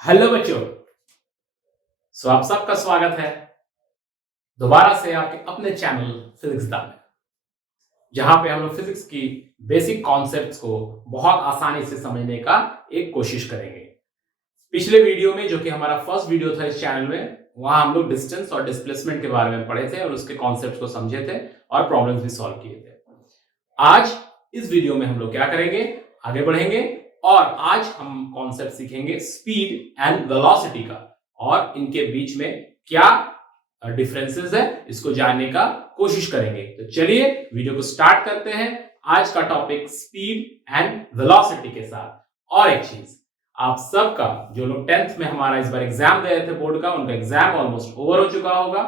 Hello बच्चों। आप सबका स्वागत है दोबारा से आपके अपने चैनल फिजिक्स दा में, जहां पे हम लोग फिजिक्स की बेसिक कॉन्सेप्ट्स को बहुत आसानी से समझने का एक कोशिश करेंगे। पिछले वीडियो में, जो कि हमारा फर्स्ट वीडियो था इस चैनल में, वहां हम लोग डिस्टेंस और डिस्प्लेसमेंट के बारे में पढ़े थे और उसके कॉन्सेप्ट्स को समझे थे और प्रॉब्लम्स भी सॉल्व किए थे। आज इस वीडियो में हम लोग क्या करेंगे, आगे बढ़ेंगे और आज हम कॉन्सेप्ट सीखेंगे स्पीड एंड वेलोसिटी का और इनके बीच में क्या डिफरेंसेस है इसको जानने का कोशिश करेंगे। तो चलिए वीडियो को स्टार्ट करते हैं। आज का टॉपिक स्पीड एंड वेलोसिटी के साथ। और एक चीज, आप सबका जो लोग 10th में हमारा इस बार एग्जाम दे रहे थे बोर्ड का, उनका एग्जाम ऑलमोस्ट ओवर हो चुका होगा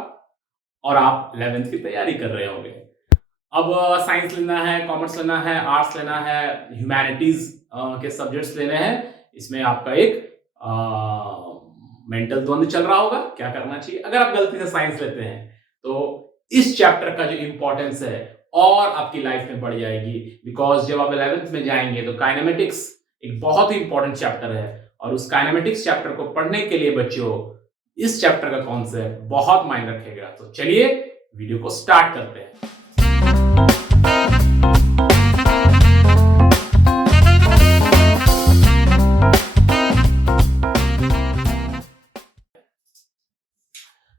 और आप 11th की तैयारी कर रहे होंगे। अब साइंस लेना है, कॉमर्स लेना है, आर्ट्स लेना है, ह्यूमैनिटीज के सब्जेक्ट्स लेने हैं। इसमें आपका एक मेंटल द्वंद चल रहा होगा, क्या करना चाहिए। अगर आप गलती से साइंस लेते हैं तो इस चैप्टर का जो इंपॉर्टेंस है और आपकी लाइफ में बढ़ जाएगी, बिकॉज जब आप 11th में जाएंगे तो काइनेमेटिक्स एक बहुत ही इंपॉर्टेंट चैप्टर है और उस काइनेमेटिक्स चैप्टर को पढ़ने के लिए बच्चों इस चैप्टर का कॉन्सेप्ट बहुत मायने रखेगा। तो चलिए वीडियो को स्टार्ट करते हैं।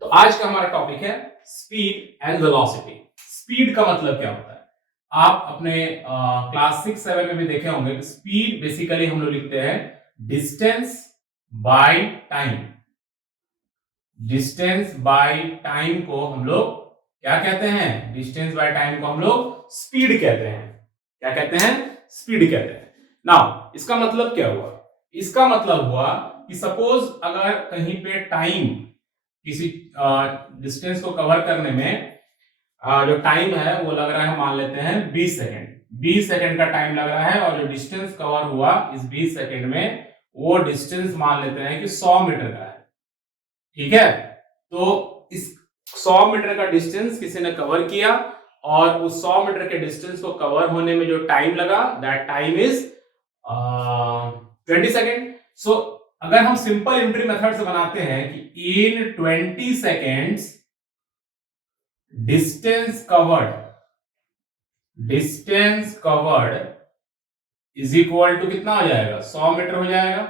तो आज का हमारा टॉपिक है स्पीड एंड वेलोसिटी। स्पीड का मतलब क्या होता है, आप अपने क्लास 6-7 में भी देखे होंगे कि स्पीड बेसिकली हम लोग लिखते हैं distance by time. Distance by time को हम लोग क्या कहते हैं, डिस्टेंस बाय टाइम को हम लोग स्पीड कहते हैं। क्या कहते हैं, स्पीड कहते हैं। नाउ इसका मतलब क्या हुआ, इसका मतलब हुआ कि सपोज अगर कहीं पे टाइम, किसी डिस्टेंस को कवर करने में जो टाइम है वो लग रहा है, मान लेते हैं 20 सेकेंड। 20 सेकेंड का टाइम लग रहा है और जो डिस्टेंस कवर हुआ इस 20 सेकेंड में, वो डिस्टेंस मान लेते हैं कि 100 मीटर का है। ठीक है, तो इस 100 मीटर का डिस्टेंस किसी ने कवर किया और उस 100 मीटर के डिस्टेंस को कवर होने में जो टाइम लगा, that time is 20 second. So अगर हम सिंपल एंट्री मेथड से बनाते हैं कि in 20 seconds distance covered is equal to कितना हो जाएगा, 100 मीटर हो जाएगा।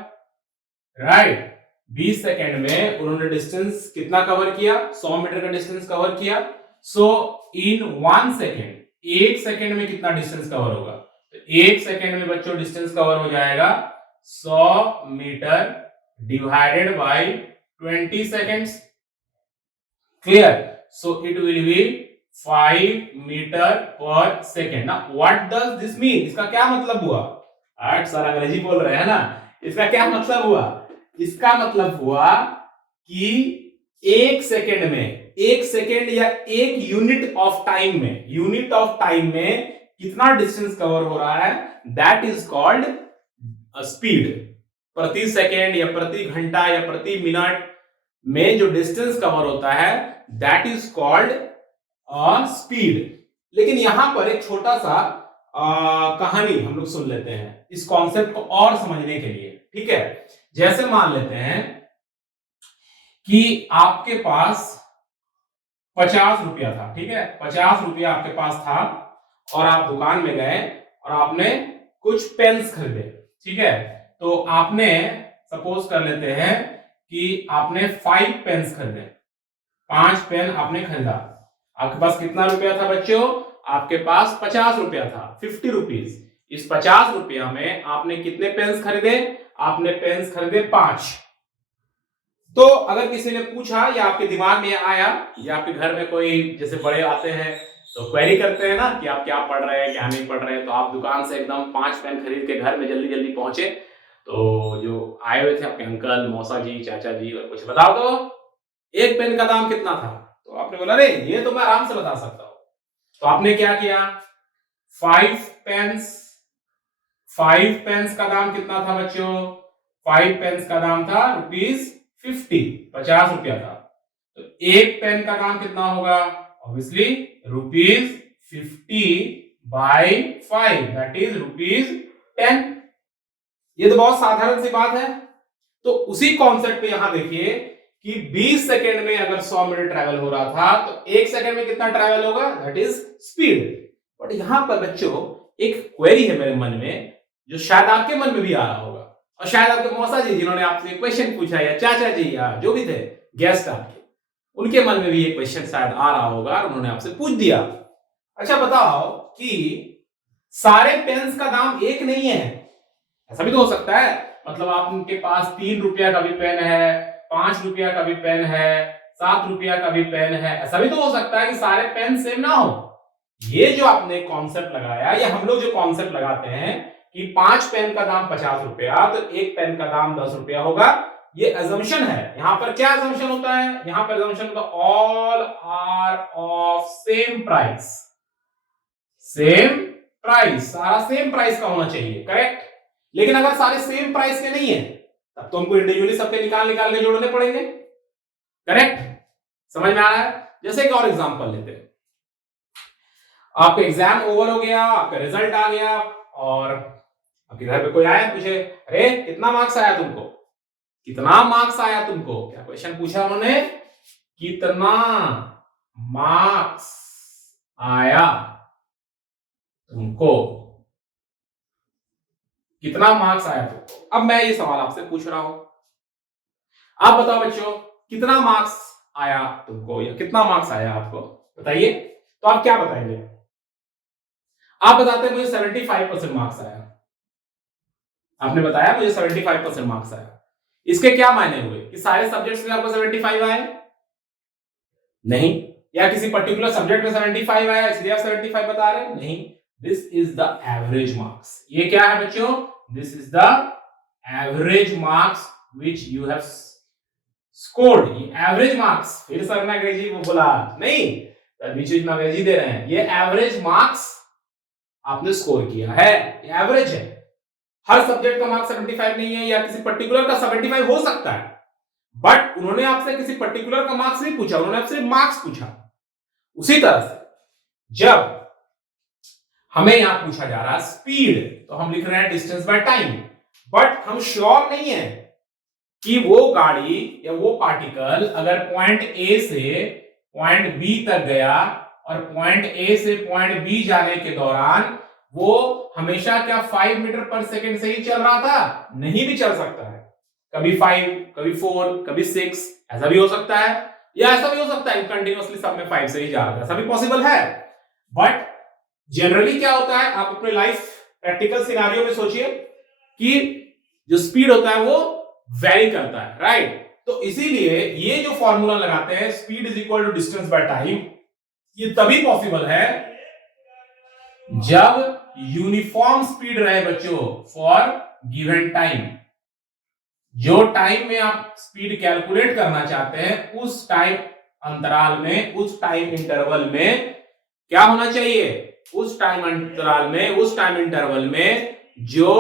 राइट, 20 सेकेंड में उन्होंने डिस्टेंस कितना कवर किया, 100 मीटर का डिस्टेंस कवर किया। सो इन 1 सेकेंड, 1 सेकेंड में कितना डिस्टेंस कवर होगा, तो 1 सेकेंड में बच्चों डिस्टेंस कवर हो जाएगा 100 meter divided by 20 seconds. Clear, so it will be 5 meter per second. ना व्हाट डज दिस मीन, इसका क्या मतलब हुआ। आज सर अंग्रेजी बोल रहे हैं ना, इसका क्या मतलब हुआ, इसका मतलब हुआ कि 1 सेकेंड में, 1 सेकेंड या 1 यूनिट ऑफ टाइम में कितना डिस्टेंस कवर हो रहा है, दैट इज कॉल्ड स्पीड। प्रति सेकेंड या प्रति घंटा या प्रति मिनट में जो डिस्टेंस कवर होता है, दैट इज कॉल्ड स्पीड। लेकिन यहां पर एक छोटा सा कहानी हम लोग सुन लेते हैं इस कॉन्सेप्ट को और समझने के लिए। ठीक है, जैसे मान लेते हैं कि आपके पास 50 रुपया था। ठीक है, 50 रुपया आपके पास था और आप दुकान में गए और आपने कुछ पेन्स खरीदे। ठीक है, तो आपने सपोज कर लेते हैं कि आपने 5 पेन्स खरीदे, 5 पेन आपने खरीदा। आपके पास कितना रुपया था बच्चों, आपके पास 50 रुपया था, 50 रुपीज। इस 50 रुपया में आपने कितने पेन्स खरीदे, आपने पेन्स खरीदे 5। तो अगर किसी ने पूछा या आपके दिमाग में आया या आपके घर में कोई जैसे बड़े आते हैं तो क्वेरी करते हैं ना कि आप क्या पढ़ रहे हैं क्या नहीं पढ़ रहे हैं, तो आप दुकान से एकदम 5 पेन खरीद के घर में जल्दी जल्दी पहुंचे, तो जो आए हुए थे आपके अंकल, मौसा जी, चाचा जी, और कुछ बताओ तो एक पेन का दाम कितना था, तो आपने बोला अरे ये तो मैं आराम से बता सकता हूं। तो आपने क्या किया, 5 पेन्स, 5 पेन्स का दाम कितना था बच्चों, 5 पेन्स का दाम था ₹50, 50 रुपया था। तो एक पेन का दाम कितना होगा, ऑब्वियसली ₹50/5, दैट इज ₹10। ये तो बहुत साधारण सी बात है। तो उसी कॉन्सेप्ट पे यहां देखिए कि 20 सेकेंड में अगर 100 मीटर ट्रैवल हो रहा था तो 1 सेकेंड में कितना ट्रैवल होगा, दैट इज स्पीड। बट यहां पर बच्चों एक क्वेरी है मेरे मन में जो शायद आपके मन में भी आ रहा होगा, और शायद आपके मौसा जी जिन्होंने आपसे क्वेश्चन पूछा या चाचा जी या जो भी थे गेस्ट आपके, उनके मन में भी ये क्वेश्चन शायद आ रहा होगा और उन्होंने आपसे पूछ दिया। अच्छा बताओ कि सारे पेन्स का दाम एक नहीं है, ऐसा भी तो हो सकता है। मतलब आप उनके पास 3 रुपया का भी पेन है, 5 रुपया का भी पेन है, 7 रुपया का भी पेन है, ऐसा भी तो हो सकता है कि सारे पेन सेम ना हो। ये जो आपने कॉन्सेप्ट लगाया या हम लोग जो कॉन्सेप्ट लगाते हैं कि 5 पेन का दाम 50 रुपया तो एक पेन का दाम 10 रुपया होगा, ये अजम्पशन है। यहां पर क्या अजम्पशन होता है, यहां पर अजम्पशन होता है all are of same price, same price, सारा सेम प्राइस का होना चाहिए, करेक्ट। लेकिन अगर सारे सेम प्राइस के नहीं है तब तो हमको इंडिविजुअली सबके निकाल निकाल के जोड़ने पड़ेंगे, करेक्ट। समझ में आ रहा है। जैसे एक और एग्जांपल लेते हैं, आपका एग्जाम ओवर हो गया, आपका रिजल्ट आ गया और आपके घर पे कोई आया पूछे, अरे कितना मार्क्स आया तुमको, कितना मार्क्स आया तुमको, क्या क्वेश्चन पूछा उन्होंने, कितना मार्क्स आया तुमको, कितना मार्क्स आया तुमको। अब मैं ये सवाल आपसे पूछ रहा हूं, आप बताओ बच्चों कितना मार्क्स आया तुमको या कितना मार्क्स आया आपको, बताइए। तो आप क्या बताएंगे, आप बताते हैं मुझे 75% मार्क्स आया, आपने बताया मुझे 75% मार्क्स आया। इसके क्या मायने हुए कि सारे सब्जेक्ट्स में आपको 75 आए, नहीं, या किसी पर्टिकुलर सब्जेक्ट में 75 आया इसलिए आप 75 बता रहे हैं, नहीं। This is the average marks. ये क्या है बच्चों, this is the average marks which you have scored. ये एवरेज मार्क्स, फिर सर ने अंग्रेजी में बोला नहीं, बीच बीच में अंग्रेजी दे रहे हैं, ये एवरेज मार्क्स आपने स्कोर किया है, एवरेज है। हर सब्जेक्ट का मार्क्स 75 नहीं है, या किसी पर्टिकुलर का 75 हो सकता है, बट उन्होंने आपसे किसी पर्टिकुलर का मार्क्स नहीं पूछा, उन्होंने आपसे मार्क्स पूछा। उसी तरह से जब हमें यहां पूछा जा रहा है स्पीड, तो हम लिख रहे हैं डिस्टेंस बाय टाइम, बट हम श्योर नहीं है कि वो गाड़ी या वो पार्टिकल अगर पॉइंट ए से पॉइंट बी तक गया और पॉइंट ए से पॉइंट बी जाने के दौरान वो हमेशा क्या 5 मीटर पर सेकेंड से ही चल रहा था, नहीं भी चल सकता है, कभी 5, कभी 4, कभी 6, ऐसा भी हो सकता है, या ऐसा भी हो सकता है कंटिन्यूअसली सब में 5 से ही जा रहा है, ऐसा भी पॉसिबल है। बट जनरली क्या होता है, आप अपने लाइफ प्रैक्टिकल सिनेरियो में सोचिए कि जो स्पीड होता है वो वेरी करता है, राइट। तो इसीलिए ये जो फॉर्मूला लगाते हैं speed is equal to distance by time, ये तभी पॉसिबल है जब यूनिफॉर्म स्पीड रहे बच्चों फॉर गिवन टाइम। जो टाइम में आप स्पीड कैलकुलेट करना चाहते हैं उस टाइम अंतराल में, उस टाइम इंटरवल में क्या होना चाहिए, उस टाइम अंतराल में, उस टाइम इंटरवल में जो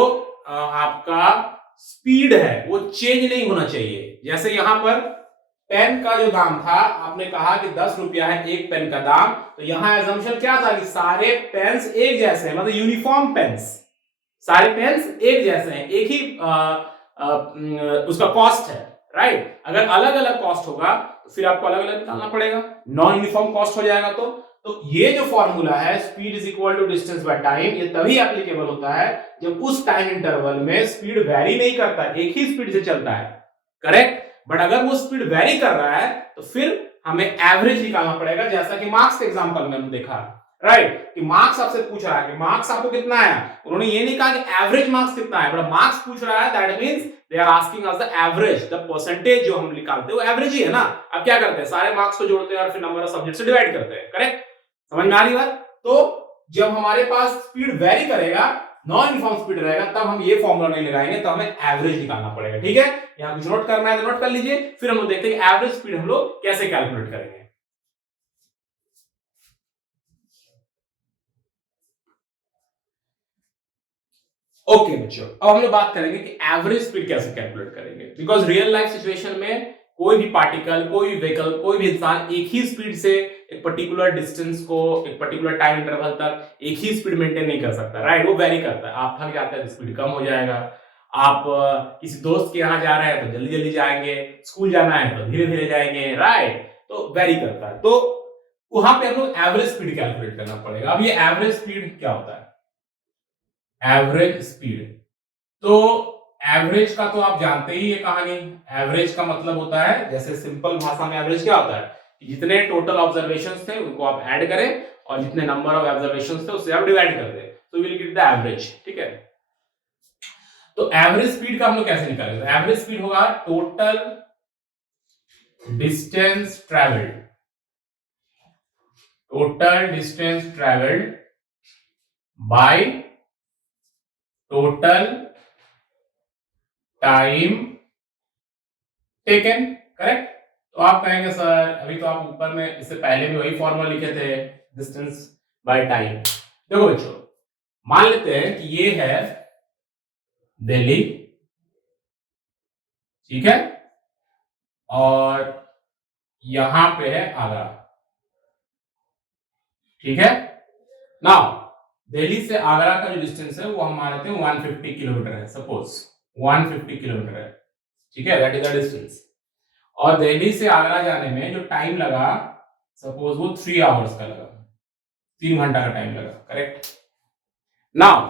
आपका स्पीड है वो चेंज नहीं होना चाहिए। जैसे यहां पर पेन का जो दाम था, आपने कहा कि 10 रुपया है एक पेन का दाम, तो यहां एजम्पशन क्या था कि सारे पेन्स एक जैसे हैं, मतलब यूनिफॉर्म पेन्स, सारे पेन्स एक जैसे हैं, एक ही उसका कॉस्ट है, राइट। अगर अलग अलग कॉस्ट होगा तो फिर आपको अलग अलग निकालना पड़ेगा, नॉन यूनिफॉर्म कॉस्ट हो जाएगा। तो ये जो फॉर्मूला है speed is equal to distance by time, ये तभी एप्लीकेबल होता है जब उस टाइम इंटरवल में स्पीड वेरी नहीं करता, एक ही स्पीड से चलता है, करेक्ट। बट अगर वो स्पीड वेरी कर रहा है तो फिर हमें एवरेज निकालना पड़ेगा, जैसा कि मार्क्स के एग्जांपल में हमने देखा, राइट, कि मार्क्स आपसे पूछ रहा है कि मार्क्स आपको कितना आया, उन्होंने ये नहीं कहा कि एवरेज मार्क्स कितना है, बट मार्क्स पूछ रहा है, that means they are asking us the average, the percentage जो हम निकालते हैं वो एवरेज ही है ना। अब क्या करते हैं, सारे मार्क्स को जोड़ते हैं और फिर नंबर ऑफ सब्जेक्ट से डिवाइड करते हैं, करेक्ट। समझ में आ रही बात। तो जब हमारे पास स्पीड वेरी करेगा, नॉन यूनिफॉर्म स्पीड रहेगा, तब हम ये फॉर्मूला नहीं लगाएंगे, तो हमें एवरेज निकालना पड़ेगा, ठीक है। यहां कुछ नोट करना है तो नोट कर लीजिए, फिर हम लोग देखते हैं कि एवरेज स्पीड हम लोग कैसे कैलकुलेट करेंगे। ओके बच्चों, अब हम लोग बात करेंगे कि एवरेज स्पीड कैसे कैलकुलेट करेंगे, बिकॉज रियल लाइफ सिचुएशन में कोई भी पार्टिकल, कोई भी व्हीकल, कोई भी इंसान एक ही स्पीड से एक पर्टिकुलर डिस्टेंस को, एक पर्टिकुलर टाइम इंटरवल तक एक ही स्पीड मेंटेन नहीं कर सकता, राइट। वो वेरी करता है, आप थक जाते हैं तो स्पीड कम हो जाएगा, आप किसी दोस्त के यहाँ जा रहे हैं तो जल्दी जल्दी जाएंगे, स्कूल जाना है तो धीरे धीरे जाएंगे, राइट? तो वेरी करता है। तो वहां पे हम लोग एवरेज स्पीड कैलकुलेट करना पड़ेगा। अब ये एवरेज स्पीड क्या होता है? एवरेज स्पीड, तो एवरेज का तो आप जानते ही ये कहानी। एवरेज का मतलब होता है, जैसे सिंपल भाषा में एवरेज क्या होता है कि जितने टोटल ऑब्जर्वेशंस थे उनको आप ऐड करें और जितने नंबर ऑफ ऑब्जर्वेशंस थे उससे आप डिवाइड कर दें, तो विल गेट द एवरेज। ठीक है, तो एवरेज स्पीड का हम लोग कैसे निकालेंगे? एवरेज स्पीड होगा total distance travelled, total distance travelled by total time taken, correct? तो आप कहेंगे सर अभी तो आप ऊपर में इससे पहले भी वही फॉर्मूला लिखे थे, डिस्टेंस बाय टाइम। देखो बच्चों, मान लेते हैं कि ये है दिल्ली, ठीक है, और यहां पे है आगरा, ठीक है। नाउ दिल्ली से आगरा का जो डिस्टेंस है वो हम मान लेते हैं 150 किलोमीटर है, सपोज 150 किलोमीटर है, ठीक है, दैट इज द डिस्टेंस। और दिल्ली से आगरा जाने में जो टाइम लगा, सपोज वो 3 आवर्स का लगा, 3 घंटा का टाइम लगा, करेक्ट? नाउ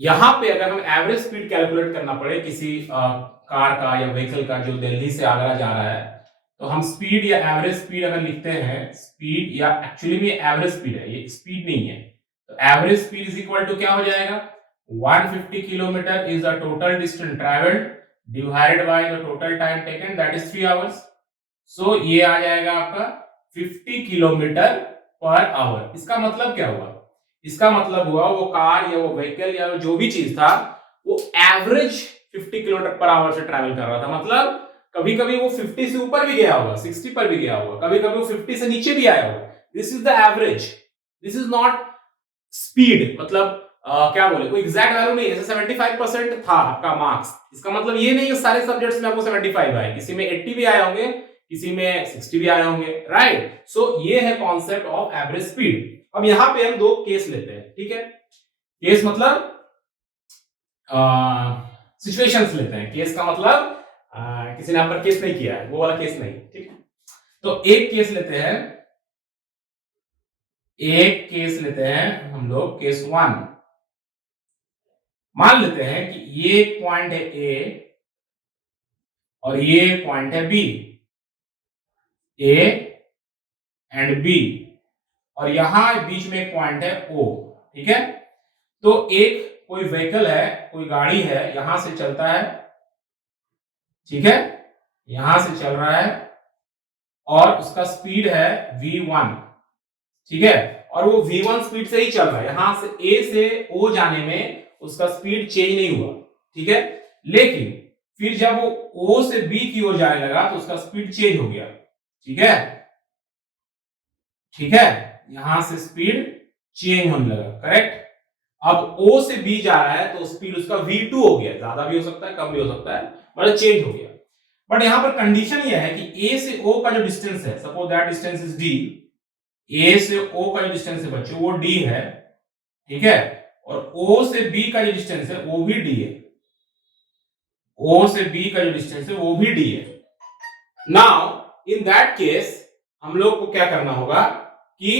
यहां पे अगर हम एवरेज स्पीड कैलकुलेट करना पड़े किसी कार का या व्हीकल का जो दिल्ली से आगरा जा रहा है, तो हम स्पीड या एवरेज स्पीड अगर लिखते हैं, स्पीड या एक्चुअली में एवरेज स्पीड है, ये स्पीड नहीं है, तो average speed is equal to क्या हो जाएगा? 150 kilometre is the total distance travelled divided by the total time taken, that is 3 hours. So ये आ जाएगा आपका 50 किलोमीटर पर आवर। इसका मतलब क्या हुआ? इसका मतलब हुआ वो कार या वो व्हीकल या जो भी चीज था वो एवरेज 50 किलोमीटर पर आवर से ट्रैवल कर रहा था। मतलब कभी कभी वो 50 से ऊपर भी गया होगा, 60 पर भी गया होगा, कभी कभी वो 50 से नीचे भी आया होगा। This is the average, this is not speed. मतलब क्या बोले, कोई एग्जैक्ट वैल्यू नहीं है। जैसे 75% था आपका मार्क्स, इसका मतलब ये नहीं कि सारे सब्जेक्ट्स में आपको 75 आए, किसी में 80 भी आए होंगे, किसी में 60 भी आए होंगे, राइट? सो ये है कॉन्सेप्ट ऑफ एवरेज स्पीड। अब यहां पे हम 2 केस लेते हैं, ठीक है? केस मतलब सिचुएशंस लेते हैं। केस का मतलब किसी ने आप पर केस नहीं किया है, वो वाला केस नहीं, ठीक है? तो एक केस लेते हैं, एक केस लेते हैं हम लोग, केस 1। मान लेते हैं कि ये पॉइंट है ए और ये पॉइंट है बी, ए एंड बी, और यहां बीच में एक पॉइंट है ओ, ठीक है? तो एक कोई व्हीकल है, कोई गाड़ी है, यहां से चलता है, ठीक है, यहां से चल रहा है और उसका स्पीड है v1, ठीक है, और वो v1 स्पीड से ही चल रहा है। यहां से a से o जाने में उसका स्पीड चेंज नहीं हुआ, ठीक है, लेकिन फिर जब वो o से b की ओर जाने लगा तो उसका स्पीड चेंज हो गया, ठीक है, ठीक है, यहां से स्पीड चेंज होने लगा, करेक्ट? अब O से B जा रहा है तो स्पीड उसका V2 हो गया, ज्यादा भी हो सकता है, कम भी हो सकता है, मतलब चेंज हो गया। बट यहां पर कंडीशन यह है कि A से O का जो डिस्टेंस है, suppose that distance is D, A से O का जो डिस्टेंस है बच्चों वो D है, ठीक है, और O से B का जो डिस्टेंस है वो भी D है, O से B का जो डिस्टेंस है वो भी D है। नाउ इन दैट केस हम लोग को क्या करना होगा कि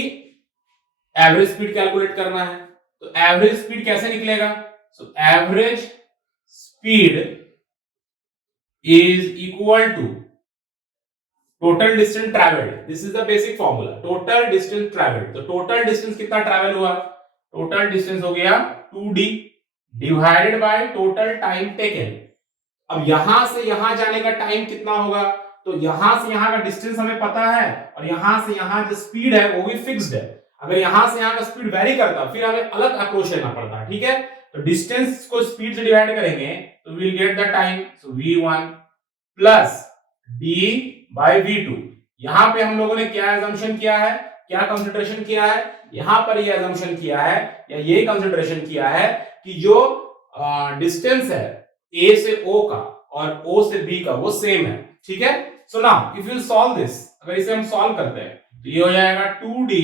एवरेज स्पीड कैलकुलेट करना है। तो एवरेज स्पीड कैसे निकलेगा? So average speed is equal to total distance travelled, this is the basic formula, total distance travelled. तो टोटल डिस्टेंस कितना ट्रैवल हुआ? टोटल डिस्टेंस हो गया 2d divided by total time taken. अब यहां से यहां जाने का टाइम कितना होगा? तो यहां से यहां का डिस्टेंस हमें पता है और यहां से यहां जो स्पीड है वो भी फिक्स्ड है। अगर यहां से यहां का स्पीड वेरी करता फिर हमें अलग अप्रोच लेना पड़ता, ठीक है? तो डिस्टेंस को स्पीड से डिवाइड करेंगे तो we will get the time, so v1 plus d by v2। यहां पे हम लोगों ने क्या एजम्पशन किया है, क्या कंसीडरेशन किया है? यहां पर ये एजम्पशन किया है या ये कंसीडरेशन किया है कि जो डिस्टेंस है a से o का और o से b का वो सेम है, ठीक है? So now if you solve this, अगर इसे हम सॉल्व करते हैं तो ये हो जाएगा 2d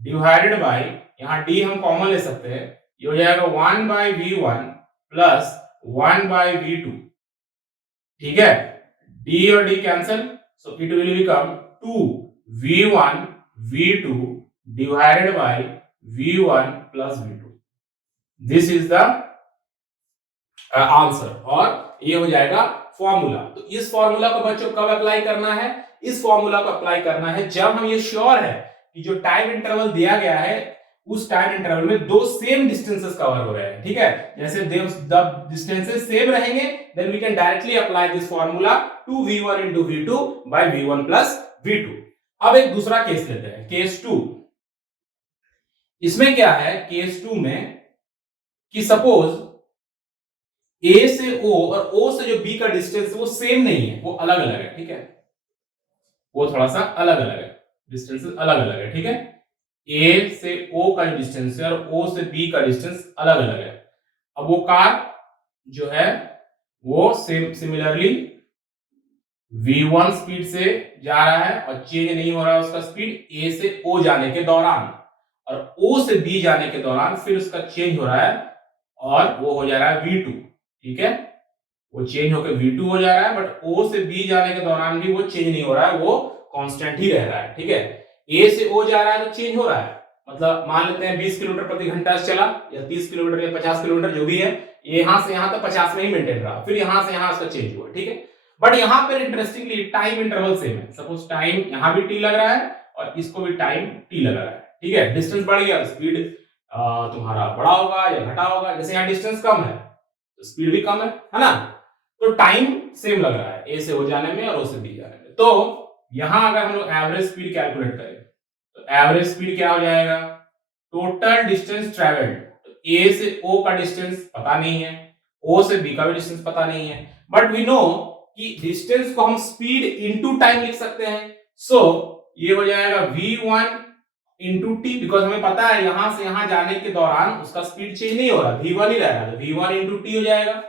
डिवाइडेड बाय, यहां d हम कॉमन ले सकते हैं, ये हो जाएगा 1 बाय v1 प्लस 1/v2, ठीक है, d और d cancel, so it will become 2v1 v2 divided by v1 plus v2। This is the answer, और ये हो जाएगा फॉर्मूला। तो इस फॉर्मूला को बच्चों कब अप्लाई करना है? इस फॉर्मूला को अप्लाई करना है जब हम ये श्योर है कि जो टाइम इंटरवल दिया गया है उस टाइम इंटरवल में दो सेम डिस्टेंसेस कवर हो रहे हैं, ठीक है। जैसे द डिस्टेंसेस सेम रहेंगे, then we can directly apply this formula 2v1 into v2 by v1 plus v2। अब एक दूसरा केस लेते हैं, केस 2। इसमें क्या है, केस 2 में कि सपोज ए से ओ और ओ से जो बी का डिस्टेंस वो सेम नहीं है, वो अलग अलग है, ठीक है, वो थोड़ा सा अलग अलग है, डिस्टेंसेस अलग अलग है, ठीक है। ए से ओ का जो डिस्टेंस है और ओ से बी का डिस्टेंस अलग अलग है। अब वो कार जो है वो सिमिलरली v1 स्पीड से जा रहा है और चेंज नहीं हो रहा है उसका स्पीड ए से ओ जाने के दौरान, और ओ से बी जाने के दौरान फिर उसका चेंज हो रहा है और वो हो जा रहा है v2, ठीक है, वो चेंज होकर v2 हो जा रहा है, बट o से b जाने के दौरान भी वो चेंज नहीं हो रहा है, वो कांस्टेंट ही रह रहा है, ठीक है। a से o जा रहा है तो चेंज हो रहा है, मतलब मान लेते हैं 20 किलोमीटर प्रति घंटा से चला या 30 किलोमीटर या 50 किलोमीटर जो भी है, यहां से यहां तक 50 में ही मेंटेन रहा, फिर यहां से यहां उसका चेंज हुआ, ठीक है। बट यहां पर इंटरेस्टिंगली टाइम इंटरवल सेम है, सपोज टाइम यहां भी t लग रहा है और इसको भी टाइम t लग रहा है, ठीक है। डिस्टेंस बढ़ गया तो स्पीड तुम्हारा बड़ा होगा या घटा होगा, जैसे यहाँ डिस्टेंस कम है तो स्पीड भी कम है ना, तो टाइम सेम लग रहा है ए से ओ जाने में और ओ से बी जाने में। तो यहां अगर हम लोग एवरेज स्पीड कैलकुलेट करें तो एवरेज स्पीड क्या हो जाएगा, टोटल डिस्टेंस ट्रेवल्ड, तो ए से ओ का डिस्टेंस पता नहीं है, ओ से बी का भी डिस्टेंस पता नहीं है, बट वी नो कि डिस्टेंस को हम स्पीड इनटू टाइम लिख सकते हैं। सो ये हो जाएगा v1 इंटू टी, बिकॉज हमें पता है यहां से यहां जाने के दौरान उसका स्पीड चेंज नहीं हो रहा, v1 ही रह रहा है, v1 इंटू टी हो जाएगा,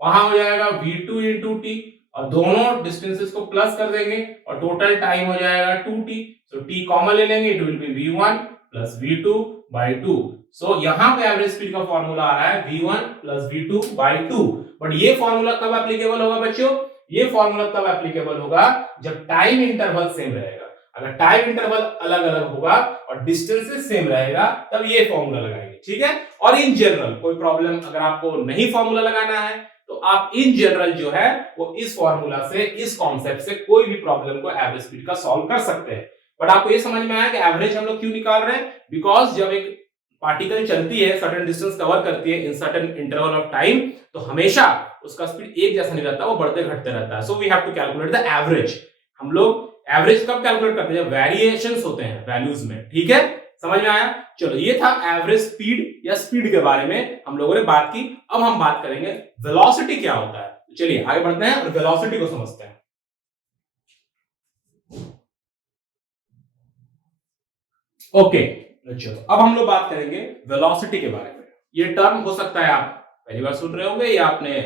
वहां हो जाएगा v2 इंटू टी, और दोनों डिस्टेंसेस को प्लस कर देंगे और टोटल टाइम हो जाएगा 2t, सो t कॉमन ले लेंगे, it will B v1 plus v2 by 2। सो यहां पे एवरेज स्पीड का फॉर्मूला आ रहा है v1 plus v2 by 2। But ये फॉर्मूला कब एप्लीकेबल होगा बच्चों, ये फॉर्मूला तब एप्लीकेबल होगा जब टाइम इंटरवल सेम रहेगा। अगर टाइम इंटरवल अलग अलग होगा और डिस्टेंसेस सेम रहेगा तब ये फॉर्मूला लगाएंगे, ठीक है। और इन जनरल कोई प्रॉब्लम अगर आपको नहीं फॉर्मूला लगाना है तो आप इन जनरल जो है वो इस फॉर्मूला से, इस कॉन्सेप्ट से कोई भी प्रॉब्लम को एवरेज स्पीड का सॉल्व कर सकते हैं। बट आपको ये समझ में आया कि एवरेज हम लोग क्यों निकाल रहे हैं, बिकॉज जब एक पार्टिकल चलती है, सर्टेन डिस्टेंस कवर करती है in certain interval of time, तो हमेशा उसका स्पीड एक जैसा नहीं रहता, वो बढ़ते घटते रहता है। So we have to calculate the average. हम लोग एवरेज कब कैलकुलेट करते हैं, जब वेरिएशंस होते हैं वैल्यूज में, ठीक है, समझ में आया। चलो ये था एवरेज स्पीड या स्पीड के बारे में हम लोगों ने बात की। अब हम बात करेंगे वेलोसिटी क्या होता है। तो चलिए आगे बढ़ते हैं और वेलोसिटी को समझते हैं। ओके चलो अब हम लोग बात करेंगे वेलोसिटी के बारे में। ये टर्म हो सकता है आप पहली बार सुन रहे होंगे या आपने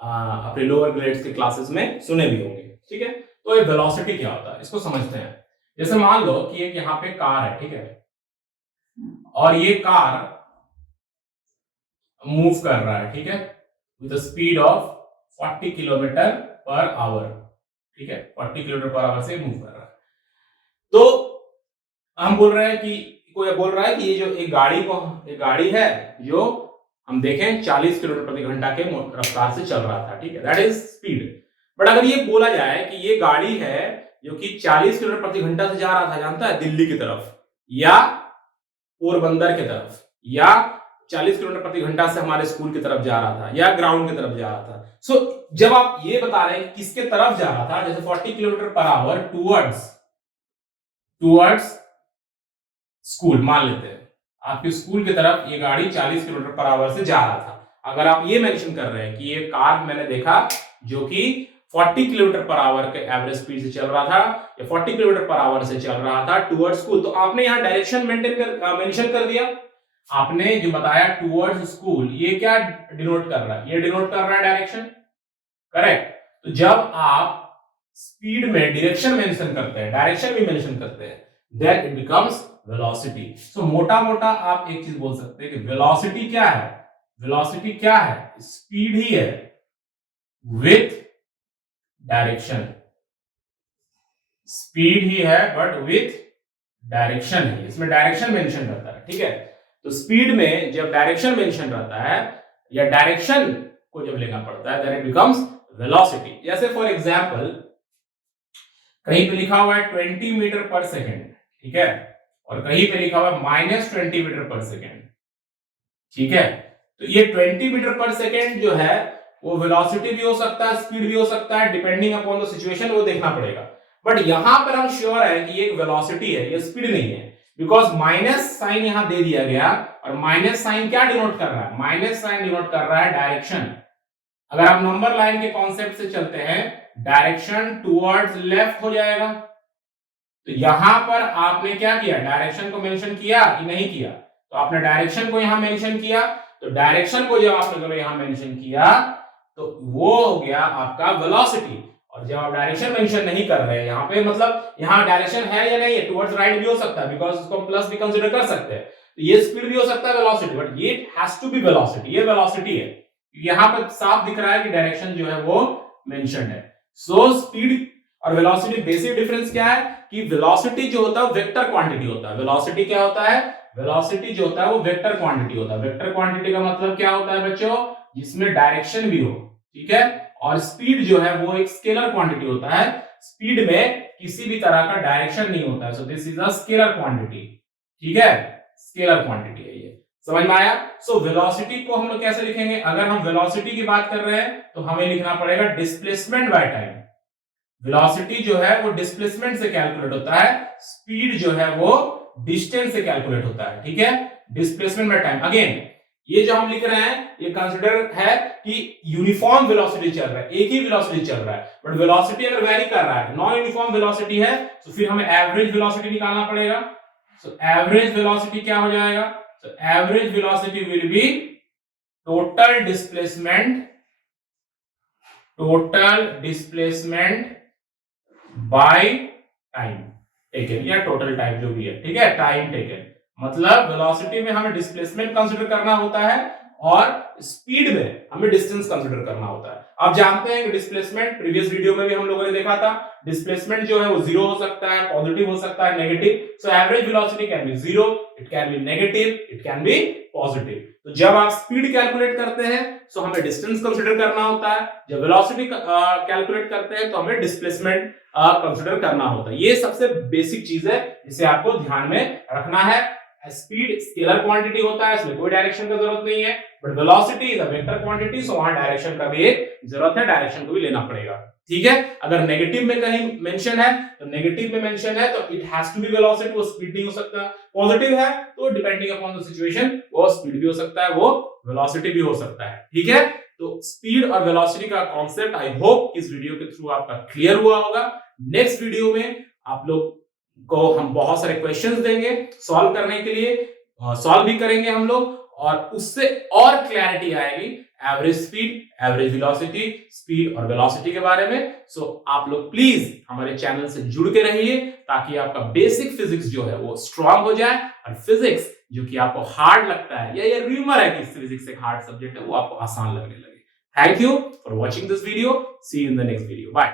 अपने लोअर ग्रेड्स के क्लासेस में सुने भी होंगे, ठीक है। तो ये वेलोसिटी क्या होता है इसको समझते हैं। जैसे मान लो कि एक यहाँ पे कार है, ठीक है, और ये कार मूव कर रहा है, ठीक है, with speed of 40 kilometre per hour, ठीक है, 40 किलोमीटर पर आवर से मूव कर रहा है। तो हम बोल रहे हैं कि कोई बोल रहा है कि ये जो एक गाड़ी है जो हम देखें 40 किलोमीटर प्रति घंटा के रफ्तार से चल रहा था, ठीक है, दैट इज स्पीड। बट अगर ये बोला जाए कि ये गाड़ी है जो कि 40 किलोमीटर प्रति घंटा से जा रहा था, जानता है, दिल्ली की तरफ या पोरबंदर की तरफ, या 40 किलोमीटर प्रति घंटा से हमारे स्कूल की तरफ जा रहा था या ग्राउंड की तरफ जा रहा था। सो जब आप ये बता रहे हैं किसके तरफ जा रहा था, जैसे 40 kilometre per hour towards school, मान लेते हैं आपके स्कूल की तरफ ये गाड़ी 40 किलोमीटर पर आवर से जा रहा था। अगर आप ये मेंशन कर रहे हैं कि ये कार मैंने देखा जो कि 40 किलोमीटर पर आवर के एवरेज स्पीड से चल रहा था या 40 किलोमीटर पर आवर से चल रहा था टुवर्ड्स स्कूल, तो आपने यहां डायरेक्शन मेंशन कर दिया। आपने जो बताया टुवर्ड्स स्कूल, ये क्या डिनोट कर रहा है, ये डिनोट कर रहा है डायरेक्शन, करेक्ट। तो जब आप स्पीड में डायरेक्शन मेंशन करते हैं, डायरेक्शन भी मेंशन करते हैं, देन इट बिकम्स वेलोसिटी। सो मोटा मोटा आप एक चीज बोल सकते हैं कि वेलोसिटी क्या है, वेलोसिटी क्या है? स्पीड ही है विथ डायरेक्शन, स्पीड ही है बट विथ डायरेक्शन है, इसमें डायरेक्शन मेंशन रहता है, ठीक है। तो स्पीड में जब डायरेक्शन मेंशन रहता है या डायरेक्शन को जब लेना पड़ता है देन इट बिकम्स वेलोसिटी। जैसे फॉर एग्जांपल कहीं पे लिखा हुआ है 20 मीटर पर सेकेंड, ठीक है, और कहीं पे लिखा हुआ है -20 मीटर पर सेकेंड, ठीक है। तो ये 20 मीटर पर सेकेंड जो है वो वेलोसिटी भी हो सकता है, स्पीड भी हो सकता है, डिपेंडिंग अपॉन द सिचुएशन, वो देखना पड़ेगा। बट यहां पर हम श्योर है कि ये एक वेलोसिटी है, ये स्पीड नहीं है, बिकॉज माइनस साइन यहां दे दिया गया, और माइनस साइन क्या डिनोट कर रहा है? माइनस साइन डिनोट कर रहा है डायरेक्शन। अगर आप नंबर लाइन के कॉन्सेप्ट से चलते हैं, डायरेक्शन टुवर्ड्स लेफ्ट हो जाएगा। तो यहां पर आपने क्या किया? डायरेक्शन को मेंशन किया कि नहीं किया? तो आपने डायरेक्शन को यहां मेंशन किया, तो डायरेक्शन को जब आपने यहां मेंशन किया तो वो हो गया आपका वेलोसिटी। और जब आप डायरेक्शन मेंशन नहीं कर रहे हैं यहां पे, मतलब यहां डायरेक्शन है या नहीं है, टुवर्ड्स राइट भी हो सकता है, बिकॉज इसको हम प्लस भी कंसीडर कर सकते हैं, तो ये स्पीड भी हो सकता है वेलोसिटी, बट ये हैज टू बी वेलोसिटी, ये वेलोसिटी है। यहां पर साफ दिख रहा है कि डायरेक्शन जो है वो मेंशन्ड है। सो स्पीड और वेलोसिटी बेसिक डिफरेंस क्या है कि वेलोसिटी जो होता है वेक्टर क्वांटिटी होता है। वेलोसिटी क्या होता है? वेलोसिटी जो होता है वो वेक्टर क्वांटिटी होता है। वेक्टर क्वांटिटी का मतलब क्या होता है बच्चों? जिसमें डायरेक्शन भी हो, ठीक है। और स्पीड जो है वो एक स्केलर क्वांटिटी होता है, स्पीड में किसी भी तरह का डायरेक्शन नहीं होता है। So this is a scalar quantity, ठीक है, स्केलर क्वांटिटी है ये। समझ में आया? सो वेलोसिटी को हम लोग कैसे लिखेंगे? अगर हम वेलोसिटी की बात कर रहे हैं तो हमें लिखना पड़ेगा डिस्प्लेसमेंट बाय टाइम। वेलोसिटी जो है वो डिस्प्लेसमेंट से कैलकुलेट होता है, स्पीड जो है वो डिस्टेंस से कैलकुलेट होता है, ठीक है। डिस्प्लेसमेंट बाय टाइम, अगेन ये जो हम लिख रहे हैं ये कंसीडर है कि यूनिफॉर्म वेलोसिटी चल रहा है, एक ही वेलोसिटी चल रहा है, बट वेलोसिटी अगर वेरी कर रहा है, नॉन यूनिफॉर्म वेलोसिटी है, तो फिर हमें एवरेज वेलोसिटी निकालना पड़ेगा। सो एवरेज वेलोसिटी क्या हो जाएगा? So average velocity will be total displacement by time taken, या टोटल टाइम जो भी है, ठीक है, टाइम टेकन। मतलब वेलोसिटी में हमें डिस्प्लेसमेंट कंसीडर करना होता है और स्पीड में हमें डिस्टेंस कंसीडर करना होता है। आप जानते हैं कि डिस्प्लेसमेंट प्रीवियस वीडियो में भी हम लोगों ने देखा था, डिस्प्लेसमेंट जो है वो जीरो हो सकता है, पॉजिटिव हो सकता है, negative. So average velocity can be zero, it can be negative, it can be positive. तो जब आप स्पीड कैलकुलेट करते हैं तो हमें डिस्टेंस कंसीडर करना होता है, जब वेलोसिटी कैलकुलेट करते हैं तो हमें डिस्प्लेसमेंट कंसीडर करना होता है। ये सबसे बेसिक चीज है जिसे आपको ध्यान में रखना है। स्पीड स्केलर क्वांटिटी होता है, इसमें कोई डायरेक्शन का जरूरत नहीं है, but velocity is a vector quantity, so वहां डायरेक्शन का भी एक जरूरत है, डायरेक्शन को भी लेना पड़ेगा, ठीक है। अगर नेगेटिव में कहीं मेंशन है तो नेगेटिव में मेंशन है तो it has to be velocity, वो स्पीड नहीं हो सकता। पॉजिटिव है तो डिपेंडिंग अपॉन द सिचुएशन वो स्पीड भी हो सकता है, वो वेलोसिटी भी हो सकता है, ठीक है। तो स्पीड और वेलोसिटी का कॉन्सेप्ट आई होप इस वीडियो के थ्रू आपका क्लियर हुआ होगा। नेक्स्ट वीडियो में आप लोग को हम बहुत सारे क्वेश्चंस देंगे सॉल्व करने के लिए, सॉल्व भी करेंगे हम लोग, और उससे और क्लैरिटी आएगी average speed, average velocity, speed और वेलोसिटी के बारे में। सो आप लोग प्लीज हमारे चैनल से जुड़ के रहिए ताकि आपका बेसिक फिजिक्स जो है वो स्ट्रांग हो जाए, और फिजिक्स जो कि आपको हार्ड लगता है या ये रूमर है कि फिजिक्स एक हार्ड सब्जेक्ट है, वो आपको आसान लगने लगे। Thank you for watching this video, see you in the next video, bye.